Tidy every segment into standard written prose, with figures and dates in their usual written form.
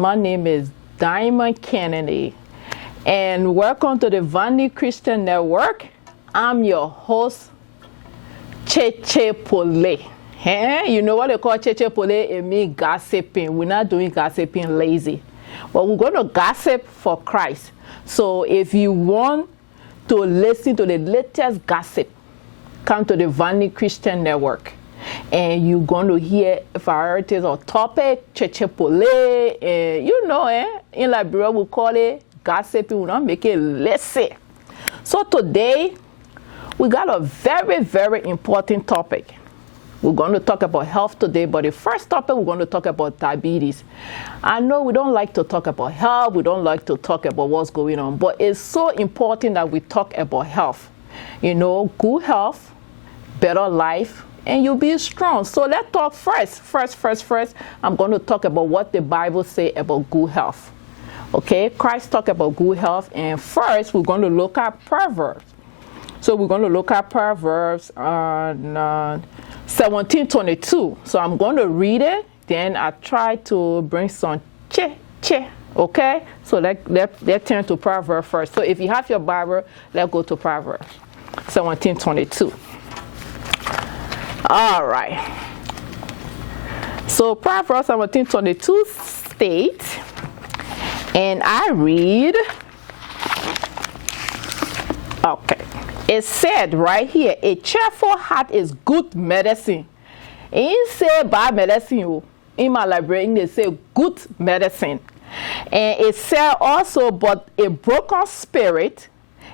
My name is Diamond Kennedy, and welcome to the Vandy Christian Network. I'm your host, Cheycheypoly. You know what they call Cheycheypoly? It means gossiping. We're not doing gossiping lazy, but we're going to gossip for Christ. So if you want to listen to the latest gossip, come to the Vandy Christian Network. And you're going to hear varieties of topic, Cheycheypoly, and in Liberia we call it gossiping. We don't make it lazy. So today, we got a very, very important topic. We're going to talk about health today, but the first topic we're going to talk about diabetes. I know we don't like to talk about health, we don't like to talk about what's going on, but it's so important that we talk about health. Good health, better life, and you'll be strong. So let's talk first. I'm going to talk about what the Bible says about good health. Okay, Christ talked about good health, and first we're going to look at Proverbs. So we're going to look at Proverbs on 17:22. So I'm going to read it, then I try to bring some okay? So let's turn to Proverbs first. So if you have your Bible, let's go to Proverbs 17:22. All right. So Proverbs 17:22 states, and I read, okay. It said right here, a cheerful heart is good medicine. It didn't say bad medicine. In my library, they say good medicine. And it said also, but a broken spirit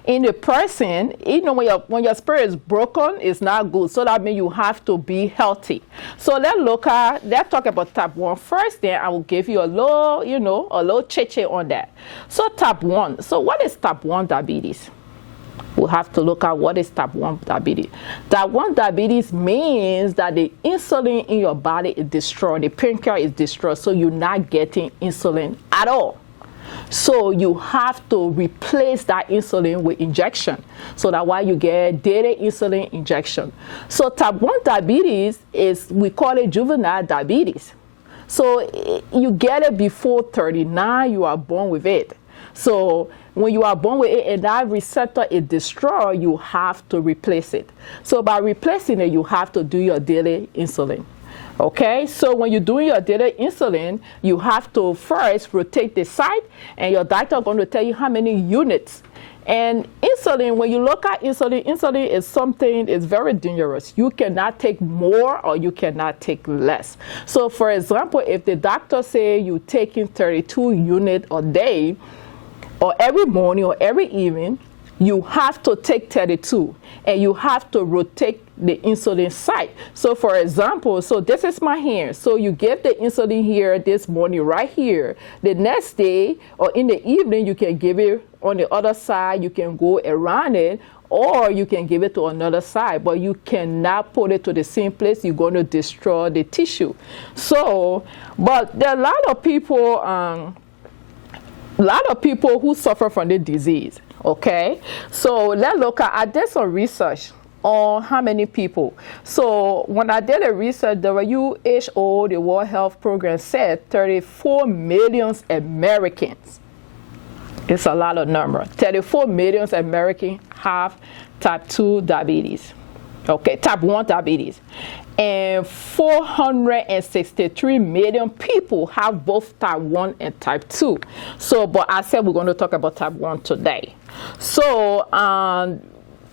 in the person, when your spirit is broken, it's not good. So that means you have to be healthy. So let's talk about type 1 first, then I will give you a little cheche on that. So type 1. So what is type 1 diabetes? We'll have to look at what is type 1 diabetes. Type 1 diabetes means that the insulin in your body is destroyed. The pancreas is destroyed, so you're not getting insulin at all. So you have to replace that insulin with injection. So that's why you get daily insulin injection. So type 1 diabetes we call it juvenile diabetes. So you get it before 39, you are born with it. So when you are born with it and that receptor is destroyed, you have to replace it. So by replacing it, you have to do your daily insulin. Okay, so when you're doing your daily insulin, you have to first rotate the site, and your doctor is going to tell you how many units. And insulin, when you look at insulin is something, it's very dangerous. You cannot take more or you cannot take less. So for example, if the doctor say you're taking 32 units a day, or every morning or every evening, you have to take 32, and you have to rotate the insulin site. So for example, so this is my hand. So you give the insulin here this morning right here. The next day or in the evening, you can give it on the other side. You can go around it, or you can give it to another side, but you cannot put it to the same place. You're going to destroy the tissue. So, but there are a lot of people who suffer from the disease. Okay, so let's look at, I did some research on how many people. So when I did the research, the WHO, the World Health Program, said 34 million Americans. It's a lot of number. 34 million Americans have type 2 diabetes. Okay, type 1 diabetes. And 463 million people have both type 1 and type 2. So, but I said we're going to talk about type 1 today. So,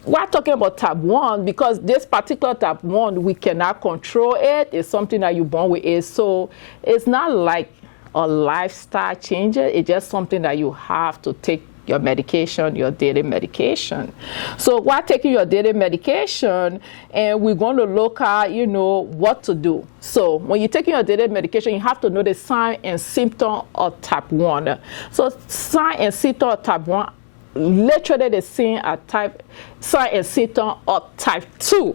we're talking about type 1 because this particular type 1, we cannot control it. It's something that you're born with it. So, it's not like a lifestyle changer. It's just something that you have to take your medication, your daily medication. So while taking your daily medication, and we're going to look at, what to do. So when you're taking your daily medication, you have to know the sign and symptom of type 1. So sign and symptom of type 1, literally the same as sign and symptom of type 2.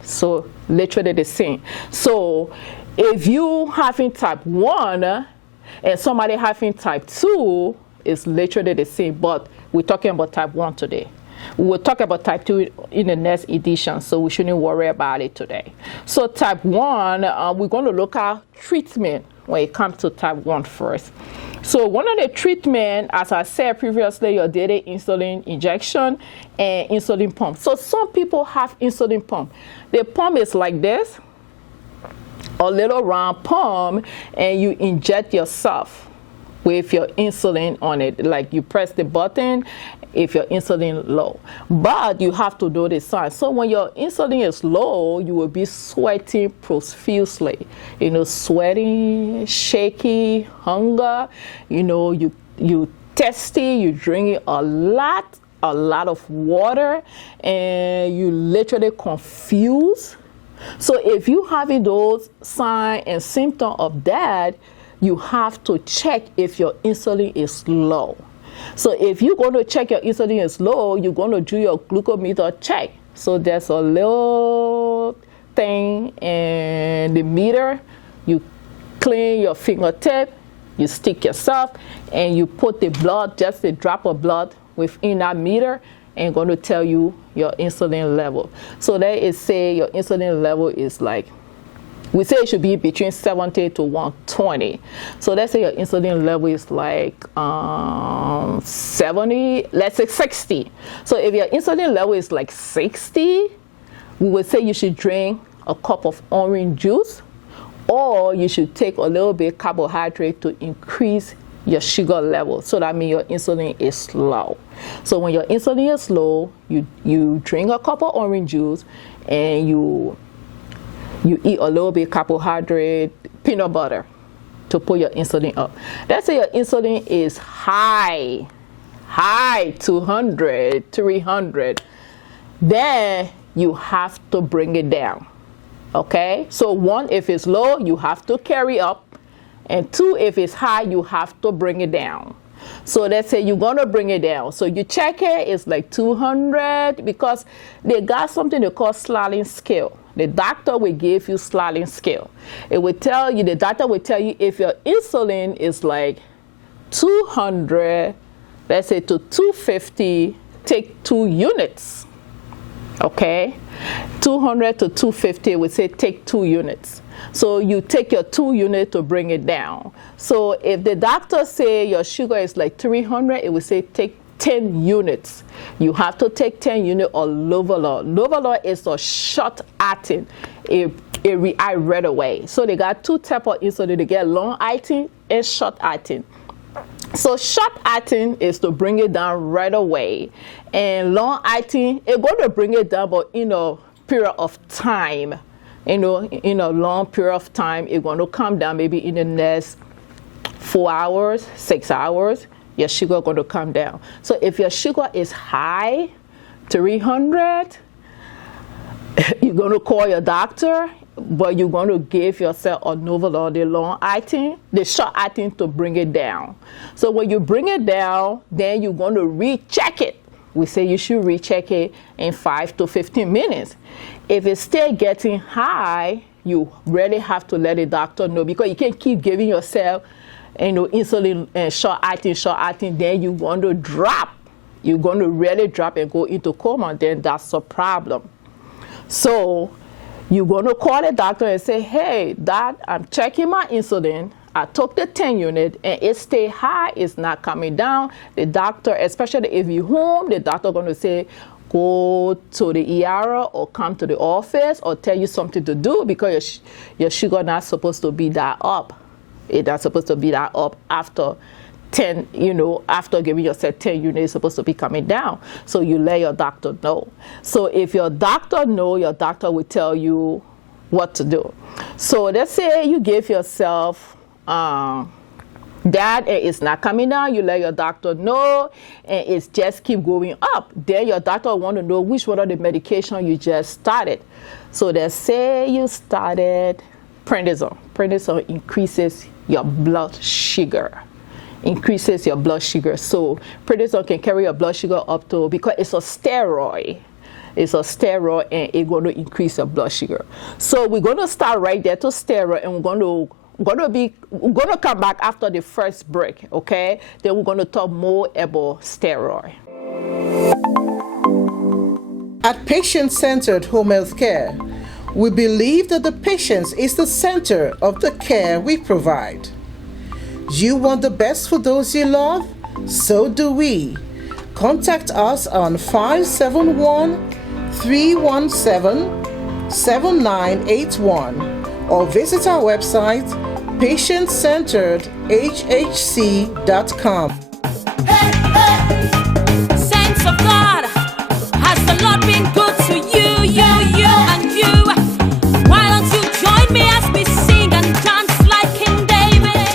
So literally the same. So if you having type 1 and somebody having type 2, it's literally the same, but we're talking about type 1 today. We will talk about type 2 in the next edition, so we shouldn't worry about it today. So type 1, we're going to look at treatment when it comes to type 1 first. So one of the treatment, as I said previously, your daily insulin injection and insulin pump. So some people have insulin pump. The pump is like this, a little round pump, and you inject yourself with your insulin on it. Like you press the button if your insulin low. But you have to know the sign. So when your insulin is low, you will be sweating profusely. You know, sweating, shaky, hunger. You know, you thirsty, you drinking a lot of water, and you literally confused. So if you having those signs and symptoms of that, you have to check if your insulin is low. So if you're going to check your insulin is low, you're going to do your glucometer check. So there's a little thing in the meter. You clean your fingertip, you stick yourself, and you put the blood, just a drop of blood within that meter, and going to tell you your insulin level. So that is say your insulin level is like, we say it should be between 70 to 120. So let's say your insulin level is like 70, let's say 60. So if your insulin level is like 60, we would say you should drink a cup of orange juice, or you should take a little bit carbohydrate to increase your sugar level. So that means your insulin is low. So when your insulin is low, you drink a cup of orange juice, and you eat a little bit carbohydrate, peanut butter, to put your insulin up. Let's say your insulin is high, 200, 300. Then you have to bring it down, okay? So one, if it's low, you have to carry up. And two, if it's high, you have to bring it down. So let's say you're going to bring it down. So you check it, it's like 200, because they got something they call sliding scale. The doctor will give you sliding scale. It will tell you, the doctor will tell you if your insulin is like 200, let's say to 250, take 2 units, okay? 200 to 250, we say take 2 units. So you take your 2 units to bring it down. So if the doctor say your sugar is like 300, it will say take 10 units. You have to take 10 units of Lovalor. Lovalor is a short-acting. I read away. So they got 2 types of insulin. They get long-acting and short-acting. So short-acting is to bring it down right away. And long-acting, it's going to bring it down, but in a period of time. You know, in a long period of time, it's going to come down maybe in the next 4 hours, 6 hours. Your sugar going to come down. So if your sugar is high, 300, you're going to call your doctor, but you're going to give yourself a Novolor, the long-acting, the short-acting, to bring it down. So when you bring it down, then you're going to recheck it. We say you should recheck it in 5 to 15 minutes. If it's still getting high, you really have to let the doctor know, because you can't keep giving yourself, you know, insulin and short-acting, then you're going to drop. You're going to really drop and go into coma, then that's a problem. So you're going to call the doctor and say, hey, Doc, I'm checking my insulin. I took the 10 unit and it stay high, it's not coming down. The doctor, especially if you're home, the doctor going to say, go to the ER or come to the office or tell you something to do, because your sugar not supposed to be that up. It's not supposed to be that up after 10, you know, after giving yourself 10 units, it's supposed to be coming down. So you let your doctor know. So if your doctor know, your doctor will tell you what to do. So let's say you give yourself that and it's not coming down, you let your doctor know, and it's just keep going up. Then your doctor want to know which one of the medication you just started. So let's say you started prednisone. Prednisone increases your blood sugar. Increases your blood sugar. So prednisone can carry your blood sugar up to, because it's a steroid. It's a steroid, and it's going to increase your blood sugar. So we're going to start right there to steroid, and we're going to come back after the first break, okay? Then we're going to talk more about steroid. At patient-centered home health care, we believe that the patient is the center of the care we provide. You want the best for those you love? So do we. Contact us on 571-317-7981 or visit our website patientcenteredhhc.com. Saints of God, has the Lord been good to you, and you? Why don't you join me as we sing and dance like King David?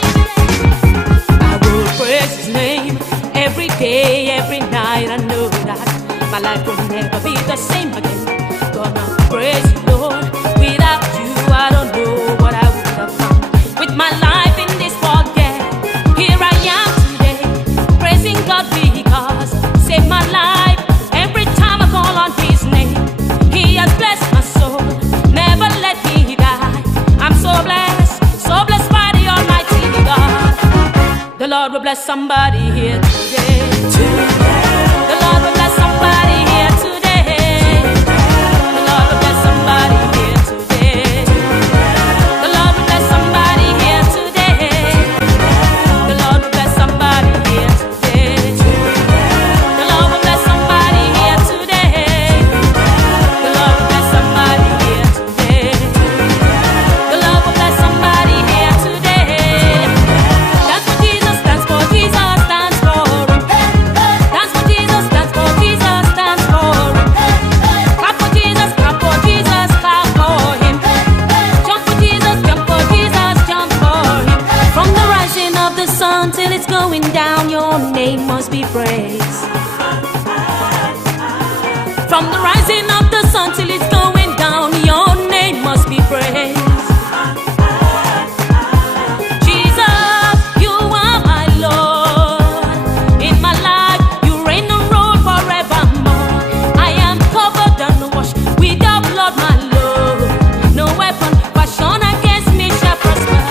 I will praise His name every day, every night. I know that my life will never be the same again. Gonna praise you, Lord. Without you, I don't know what I would have done with my life in this world. Yeah, here I am today, praising God because saved my life. Every time I call on His name, He has blessed my soul, never let me die. I'm so blessed by the Almighty God. The Lord will bless somebody here today. The Lord will bless somebody here today. The Lord will bless somebody here today. The Lord will bless somebody here today. The Lord will bless somebody here today. The Lord will bless somebody here today. The Lord will bless somebody here today. The Lord will bless somebody here today. Dance for Jesus, dance for Jesus, dance for Him. Dance for Jesus, dance for Jesus, dance for Him. Clap for Jesus, clap for Jesus, clap for Him. Jump for Jesus, jump for Jesus, jump for Him. From the rising of the sun till it's going down, your name must be praised. From the rising of the sun till it's going down, your name must be praised. Jesus, you are my Lord. In my life, you reign and rule forevermore. I am covered and washed with the blood, my Lord. No weapon fashioned against me shall prosper.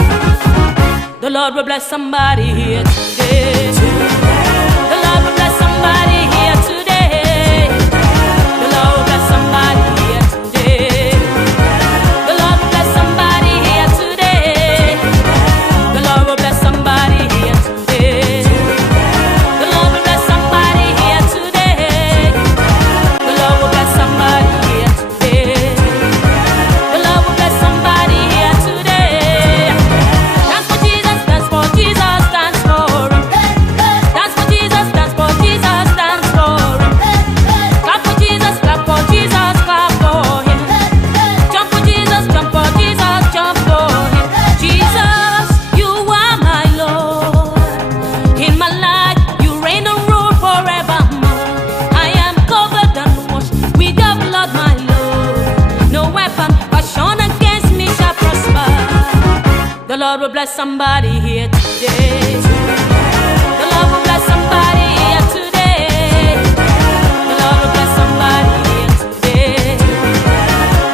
The Lord will bless somebody here today. The Lord will bless somebody here today. The Lord will bless somebody here today. The Lord will bless somebody here today. The Lord will bless somebody here today. The Lord will bless somebody here today. The Lord will bless somebody here today. The Lord will bless somebody here today. Dance for Jesus, dance for Jesus, dance for Him. Dance for Jesus, dance for Jesus, dance for Him. Clap for Jesus, clap for Jesus, clap for Him. Jump for Jesus, jump for Jesus, jump for Him. Jesus, you are my Lord. In my life, you reign and rule forevermore. I am covered and washed with the blood, my Lord. No weapon fashioned against me shall prosper. The Lord will bless somebody here today. The Lord will bless somebody here today. The Lord will bless somebody here today.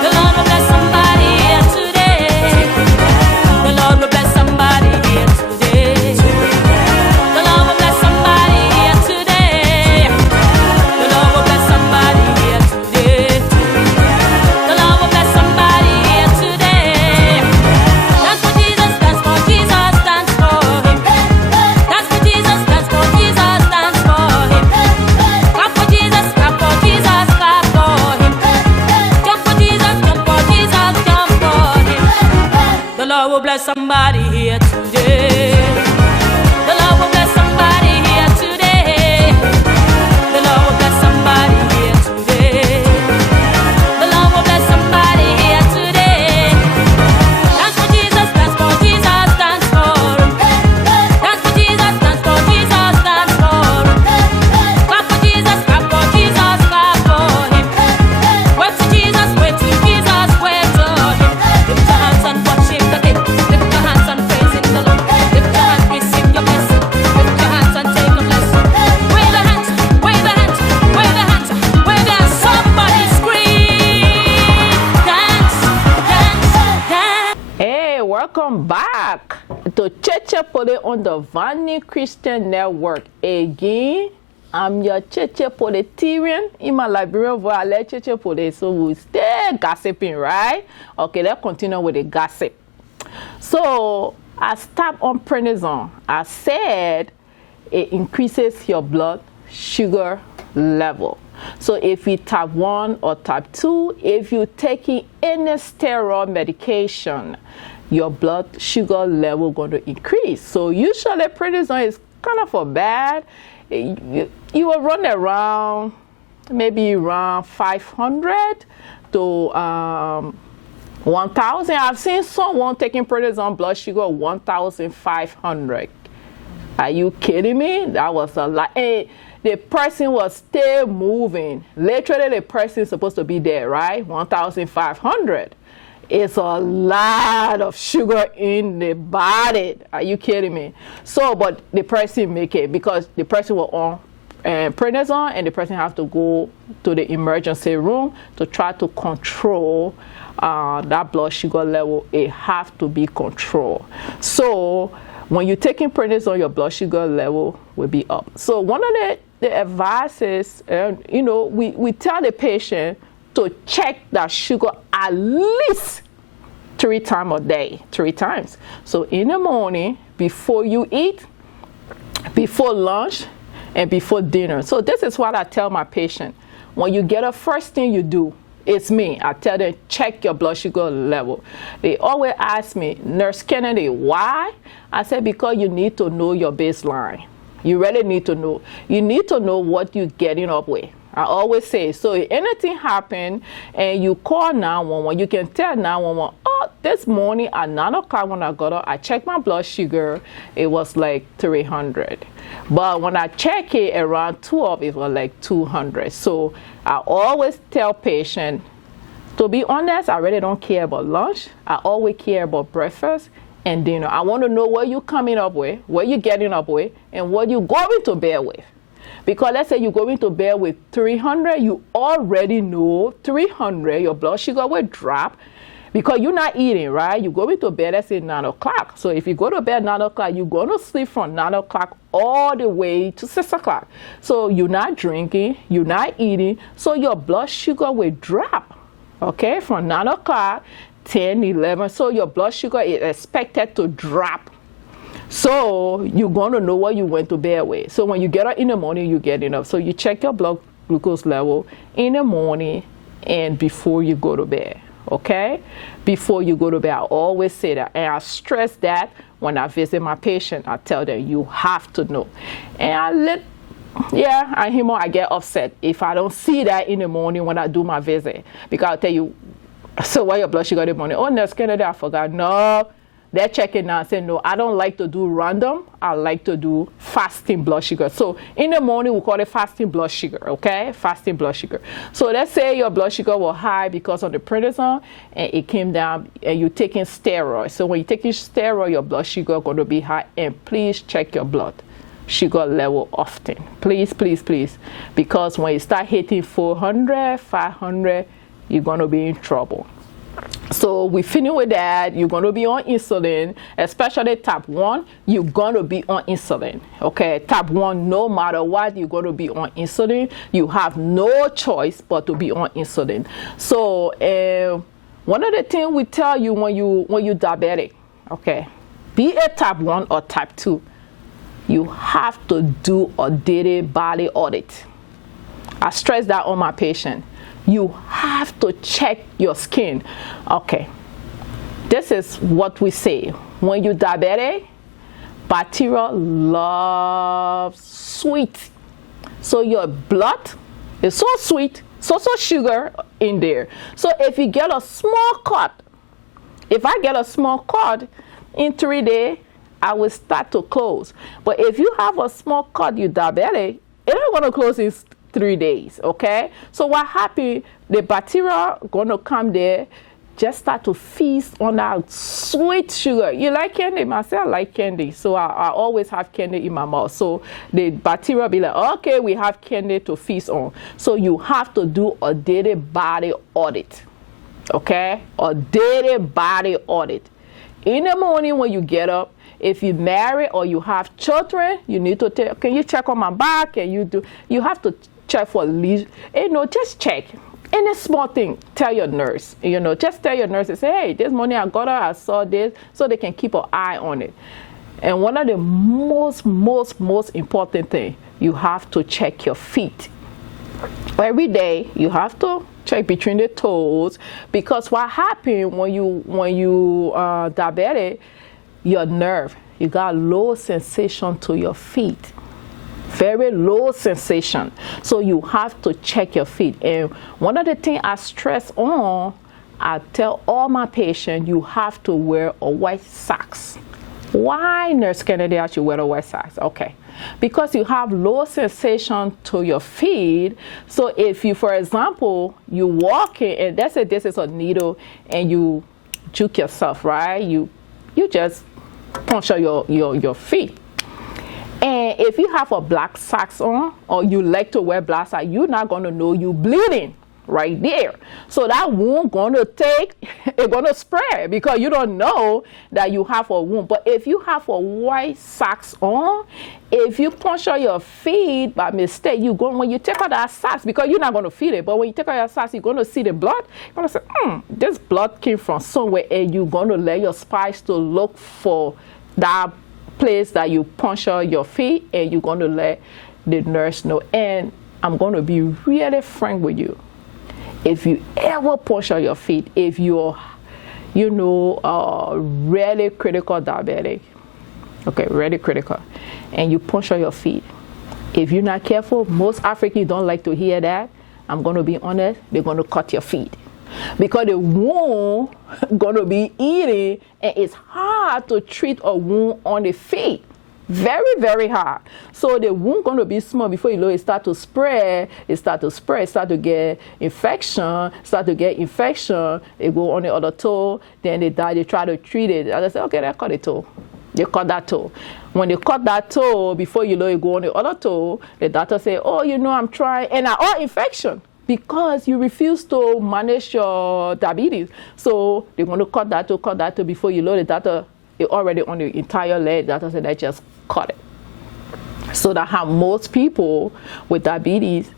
The Lord will bless somebody here today. The Lord will bless somebody here today. The Lord will bless somebody here today. The Lord will bless somebody here today. The Lord will bless somebody here today. Dance for Jesus, dance for Jesus, dance for Him. Dance for Jesus, dance for Jesus, dance for Him. Clap for Jesus, clap for Jesus, clap for Him. Jump for Jesus, jump for Jesus, jump for Him. The Lord will bless somebody here today. The Lord will bless somebody here today. The Lord will bless somebody here today. The Lord will bless somebody here today. Dance for Jesus, dance for Jesus, dance for Him. Dance for Jesus, dance for Jesus, dance for Him. Clap for Jesus, clap for Jesus, clap for Him. Wave to Jesus, wave to Jesus, wave to Him. Lift your hands and worship the King. Lift your hands and praise in the Lord. Lift your hands, receive your blessing. Lift your hands and take a blessing. Wave the hands, wave the hands, wave the hands, wave the hands. Somebody scream, dance, dance, dance. Hey, welcome back to Cheycheypoly on the Vanny Christian Network. Again, I'm your Cheycheypolyterian. In my Liberian voice, I like Cheycheypoly, so we'll stay gossiping, right? Okay, let's continue with the gossip. So, I stopped on prednisone. I said it increases your blood sugar level. So if you type 1 or type 2, if you're taking any steroid medication, your blood sugar level going to increase. So usually prednisone is kind of for bad. You will run around maybe around 500 to 1,000. I've seen someone taking prednisone blood sugar 1,500. Are you kidding me? That was a lot. And the person was still moving. Literally, the person is supposed to be there, right? 1,500. It's a lot of sugar in the body. Are you kidding me? So, but the person make it because the person was on prednisone, and the person have to go to the emergency room to try to control that blood sugar level. It have to be controlled. So when you're taking prednisone, your blood sugar level will be up. So one of the advice is, we tell the patient to check that sugar at least 3 times a day, 3 times. So in the morning, before you eat, before lunch, and before dinner. So this is what I tell my patient. When you get up, first thing you do, it's me. I tell them, check your blood sugar level. They always ask me, Nurse Kennedy, why? I said, because you need to know your baseline. You really need to know. You need to know what you're getting up with. I always say, so if anything happen and you call 911, you can tell 911, oh, this morning at 9 o'clock when I got up, I checked my blood sugar, it was like 300. But when I check it around 12, it was like 200. So I always tell patients, to be honest, I really don't care about lunch. I always care about breakfast and dinner. I want to know what you're coming up with, what you're getting up with, and what you're going to bed with. Because let's say you're going to bed with 300, you already know 300, your blood sugar will drop because you're not eating, right? You're going to bed, let's say 9 o'clock. So if you go to bed 9 o'clock, you're going to sleep from 9 o'clock all the way to 6 o'clock. So you're not drinking, you're not eating, so your blood sugar will drop, okay, from 9 o'clock, 10, 11. So your blood sugar is expected to drop. So you're going to know what you went to bed with. So when you get up in the morning, you get enough. So you check your blood glucose level in the morning and before you go to bed, okay? Before you go to bed, I always say that. And I stress that when I visit my patient. I tell them, you have to know. And I get upset if I don't see that in the morning when I do my visit. Because I'll tell you, so what your blood sugar in the morning? Oh, Nurse Kennedy, I forgot. No. They're checking now and saying, no, I don't like to do random. I like to do fasting blood sugar. So in the morning, we call it fasting blood sugar, okay? Fasting blood sugar. So let's say your blood sugar was high because of the prednisone, and it came down, and you're taking steroids. So when you're taking steroids, your blood sugar is going to be high. And please check your blood sugar level often. Please, please, please. Because when you start hitting 400, 500, you're going to be in trouble. So we finish with that. You're going to be on insulin, especially type 1. You're going to be on insulin, okay? Type 1, no matter what, you're going to be on insulin. You have no choice but to be on insulin. So one of the things we tell you when you're diabetic, okay, be it type 1 or type 2, you have to do a daily body audit. I stress that on my patient. You have to check your skin. Okay, this is what we say. When you're diabetic, bacteria love sweet. So your blood is so sweet, so sugar in there. So if you get a small cut, if I get a small cut, in 3 days, I will start to close. But if you have a small cut, you're diabetic, it's not going to close in 3 days, okay? So what happened, the bacteria going to come there, just start to feast on that sweet sugar. You like candy? Myself, I like candy. So I always have candy in my mouth. So the bacteria be like, okay, we have candy to feast on. So you have to do a daily body audit, okay? A daily body audit. In the morning when you get up, if you're married or you have children, you need to tell, can you check on my back? And you have to check for lesions. Just check. Any small thing, tell your nurse. Just tell your nurse and say, hey, this morning I got her, I saw this, so they can keep an eye on it. And one of the most important thing, you have to check your feet. Every day, you have to check between the toes, because what happens when you diabetic, your nerve, you got low sensation to your feet. Very low sensation. So you have to check your feet. And one of the things I stress on, I tell all my patients, you have to wear a white socks. Why, Nurse Kennedy, I should wear a white socks? Okay. Because you have low sensation to your feet. So if you, for example, you walk in, and let's say this is a needle, and you juke yourself, right? You just puncture your feet. And if you have a black socks on, or you like to wear black socks, you're not going to know you bleeding right there. So that wound it's going to spread, because you don't know that you have a wound. But if you have a white socks on, if you puncture your feet by mistake, when you take out that socks, because you're not going to feel it, but when you take out your socks, you're going to see the blood. You're going to say, this blood came from somewhere, and you're going to let your spies to look for that place that you puncture your feet, and you're going to let the nurse know. And I'm going to be really frank with you. If you ever puncture your feet, if you're, really critical diabetic, okay, really critical, and you puncture your feet, if you're not careful, most Africans don't like to hear that. I'm going to be honest, they're going to cut your feet. Because the wound going to be eating, and it's hard to treat a wound on the feet. Very, very hard. So the wound going to be small. Before you know it start to spread, start to get infection, they go on the other toe, then they die, they try to treat it. And they say, okay, they cut the toe. They cut that toe. When they cut that toe, before you know it go on the other toe, the doctor say, oh, I'm trying, and all infection, because you refuse to manage your diabetes. So they're going to cut that toe, before you know the doctor is already on the entire leg. The doctor said, they just cut it. So that how most people with diabetes,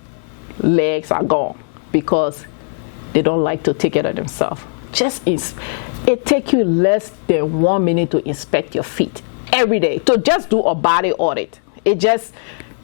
legs are gone, because they don't like to take care of themselves. It takes you less than 1 minute to inspect your feet every day, to just do a body audit. It just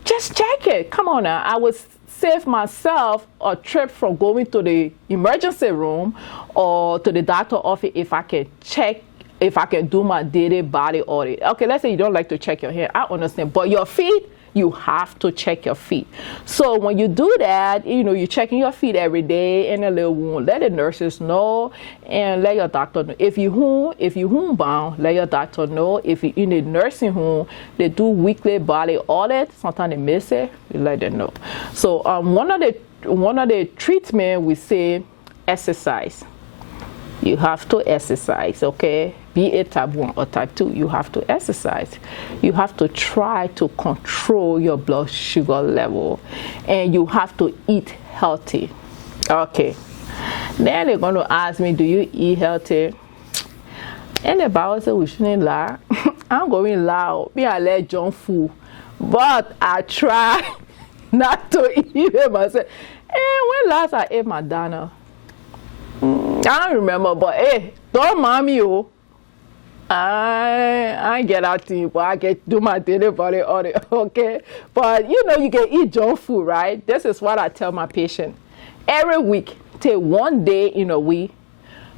check it. Come on now. I would save myself a trip from going to the emergency room or to the doctor's office if I can do my daily body audit. Okay, let's say you don't like to check your hair. I understand. But your feet, you have to check your feet. So when you do that, you're checking your feet every day in a little wound. Let the nurses know, and let your doctor know. If you home bound, let your doctor know. If you're in a nursing home, they do weekly body audit. Sometimes they miss it. You let them know. So one of the treatment, we say exercise. You have to exercise, okay? Be it type 1 or type 2, you have to exercise. You have to try to control your blood sugar level, and you have to eat healthy. Okay. Then they're going to ask me, do you eat healthy? And the Bible says we shouldn't lie. I'm going loud. I like junk food, but I try not to eat it myself. And when last I ate my dinner, I don't remember, but hey, don't mind me, oh. I get out to you, but I get do my daily body audit, okay? But you can eat junk food, right? This is what I tell my patient. Every week, take 1 day in a week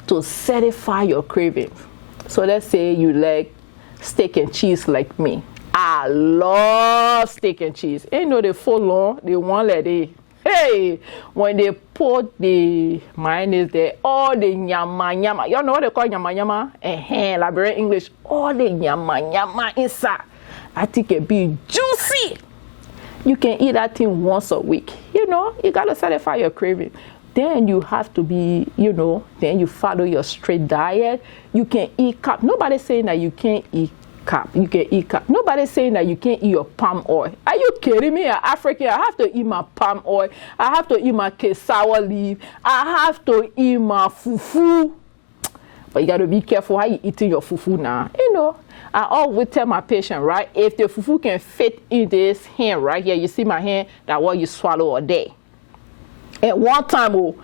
to satisfy your cravings. So let's say you like steak and cheese like me. I love steak and cheese. They full long, they want like they. Hey, when they put the mayonnaise there, all the nyama, you know what they call nyama? Like English, all the nyama inside. I think it be juicy. You can eat that thing once a week. You gotta satisfy your craving. Then you have to be, then you follow your straight diet. You can eat carb. Nobody's saying that you can't eat carb. You can eat carb. Nobody's saying that you can't eat your palm oil. Are you kidding me? I'm African. I have to eat my palm oil. I have to eat my cassava leaf. I have to eat my fufu. But you got to be careful how you eating your fufu now. I always tell my patient, right, if the fufu can fit in this hand right here, you see my hand, that's what you swallow a day. At one time,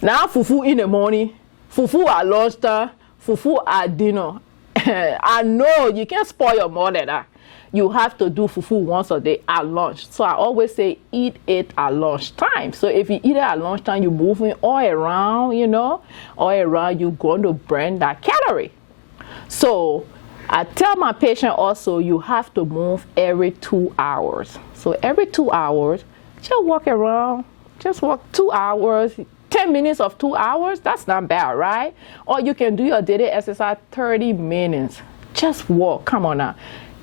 Now fufu in the morning, fufu at lunchtime, fufu at dinner. I know you can't spoil your mother that. You have to do fufu once a day at lunch. So I always say eat it at lunchtime. So if you eat it at lunchtime, you're moving all around, all around, you're going to burn that calorie. So I tell my patient also, you have to move every 2 hours. So every 2 hours, just walk around, just walk 2 hours, 10 minutes of 2 hours, that's not bad, right? Or you can do your daily exercise 30 minutes. Just walk, come on now.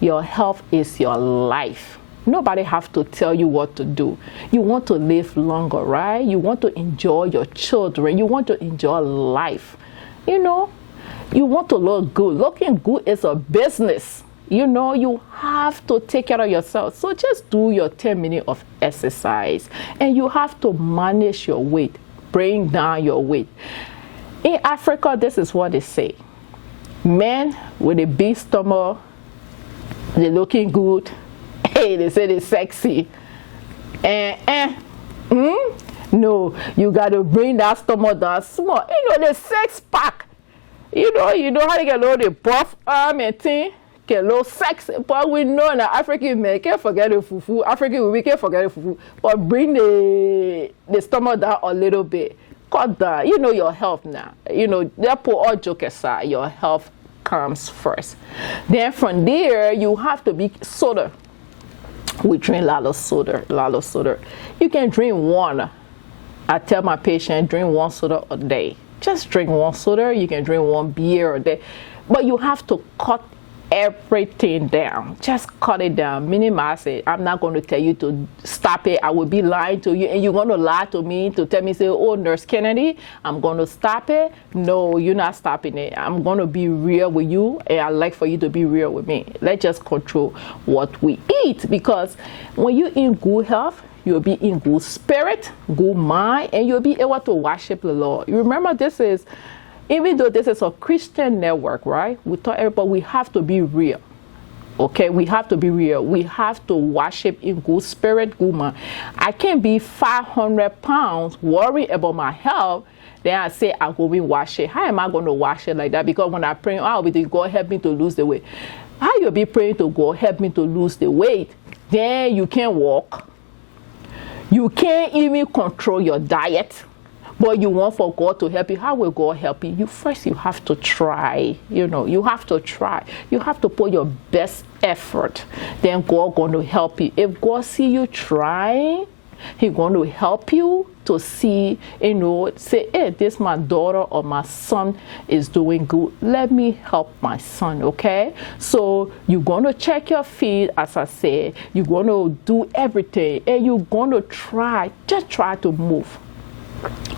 Your health is your life. Nobody have to tell you what to do. You want to live longer, right? You want to enjoy your children. You want to enjoy life. You want to look good. Looking good is a business. You have to take care of yourself. So just do your 10 minutes of exercise. And you have to manage your weight. Bring down your weight. In Africa, this is what they say. Men with a big stomach, they're looking good. Hey, they say they're sexy. No, you got to bring that stomach down small. The sex pack. You know how to get a little buff arm and thing, get a little sex. But we know that African men can't forget the fufu. African women can't forget the fufu. But bring the stomach down a little bit. Cut down. Your health now. Therefore, all joke aside, your health comes first. Then from there, you have to be soda. We drink a lot of soda. You can drink one. I tell my patient, drink one soda a day. Just drink one soda. You can drink one beer a day. But you have to cut everything down. Just cut it down. Minimize it. I'm not going to tell you to stop it. I will be lying to you. And you're going to lie to me to tell me, say, oh, Nurse Kennedy, I'm going to stop it. No, you're not stopping it. I'm going to be real with you. And I'd like for you to be real with me. Let's just control what we eat. Because when you're in good health, you'll be in good spirit, good mind, and you'll be able to worship the Lord. You remember, even though this is a Christian network, right? We tell everybody we have to be real. Okay, we have to be real. We have to worship in good spirit, good mind. I can't be 500 pounds worried about my health. Then I say I go and wash it. How am I going to wash it like that? Because when I pray, God help me to lose the weight. How you be praying to God help me to lose the weight? Then you can't walk. You can't even control your diet, but you want for God to help you. How will God help you? First, you have to try. You have to try. You have to put your best effort. Then God going to help you. If God see you trying, He's going to help you to see, say, hey, this my daughter or my son is doing good. Let me help my son, okay? So you're going to check your feet, as I said. You're going to do everything. And you're going to just try to move.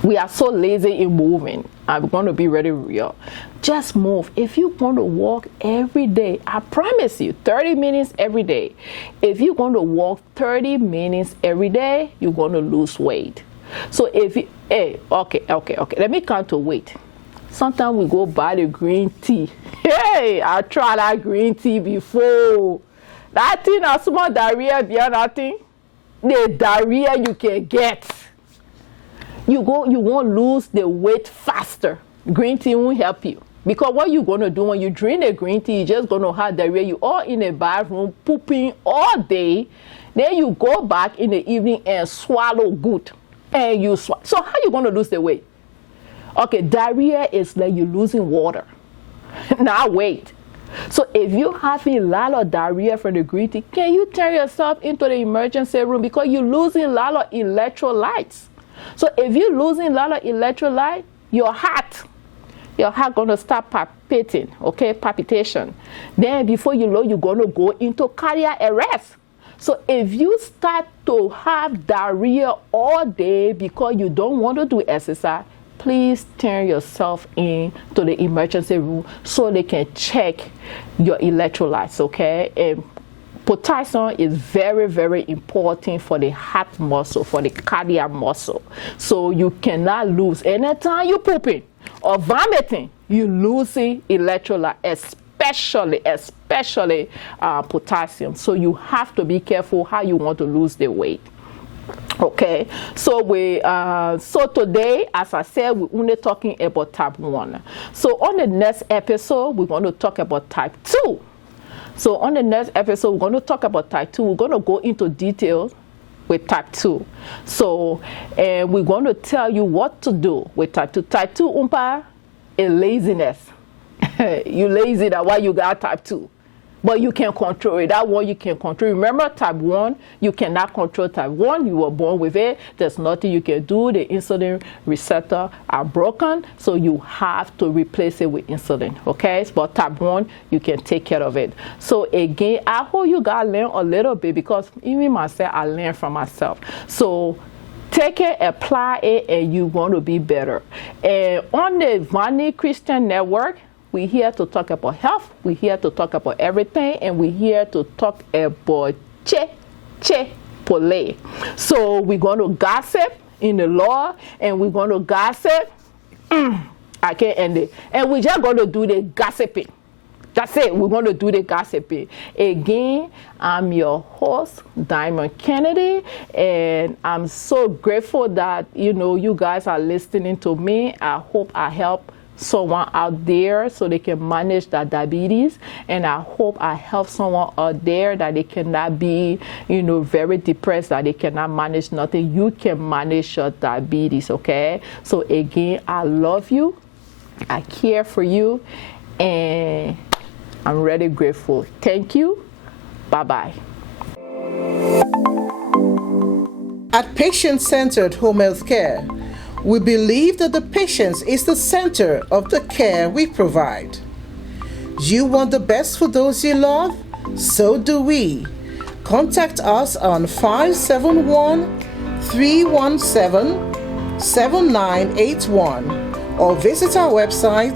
We are so lazy in moving. I'm going to be very real. Just move. If you're going to walk every day, I promise you, 30 minutes every day. If you're going to walk 30 minutes every day, you're going to lose weight. So if you, okay. Let me count to weight. Sometimes we go buy the green tea. Hey, I tried that green tea before. That thing has small diarrhea behind that thing. The diarrhea you can get. You won't lose the weight faster. Green tea won't help you. Because what you're going to do when you drink the green tea, you're just going to have diarrhea. You all in a bathroom pooping all day. Then you go back in the evening and swallow good. And you swallow. So how you going to lose the weight? Okay, diarrhea is like you're losing water. Now wait. So if you have a lot of diarrhea from the green tea, can you turn yourself into the emergency room? Because you're losing a lot of electrolytes. So if you're losing a lot of electrolyte, your heart going to start palpitating, okay, palpitation. Then before you know, you're going to go into cardiac arrest. So if you start to have diarrhea all day because you don't want to do exercise, please turn yourself in to the emergency room so they can check your electrolytes, okay? And potassium is very, very important for the heart muscle, for the cardiac muscle. So you cannot lose. Anytime you're pooping or vomiting, you're losing electrolyte, especially potassium. So you have to be careful how you want to lose the weight. Okay, so today, as I said, we're only talking about type 1. So on the next episode, we're going to talk about type 2. So on the next episode, we're going to talk about type 2. We're going to go into details with type 2. So, and we're going to tell you what to do with type 2. Type 2, umpa, is laziness. You lazy, that's why you got type 2. But you can control it. That one you can control. Remember, type 1, you cannot control type 1. You were born with it. There's nothing you can do. The insulin receptor are broken, so you have to replace it with insulin, okay? But type 1, you can take care of it. So again, I hope you guys learn a little bit, because even myself, I learned from myself. So take it, apply it, and you're going to be better. And on the Vani Christian Network, we're here to talk about health. We're here to talk about everything, and we're here to talk about Cheycheypoly. So we're going to gossip in the law, and we're going to gossip. I can't end it. And we're just going to do the gossiping. That's it. We're going to do the gossiping. Again, I'm your host, Diamond Kennedy, and I'm so grateful that, you guys are listening to me. I hope I help someone out there so they can manage their diabetes, and I hope I help someone out there that they cannot be, very depressed, that they cannot manage nothing. You can manage your diabetes, okay? So again, I love you, I care for you, and I'm really grateful. Thank you. Bye-bye. At Patient-Centered Home Health Care, we believe that the patient is the center of the care we provide. You want the best for those you love? So do we. Contact us on 571-317-7981 or visit our website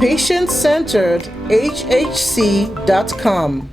patientcenteredhhc.com.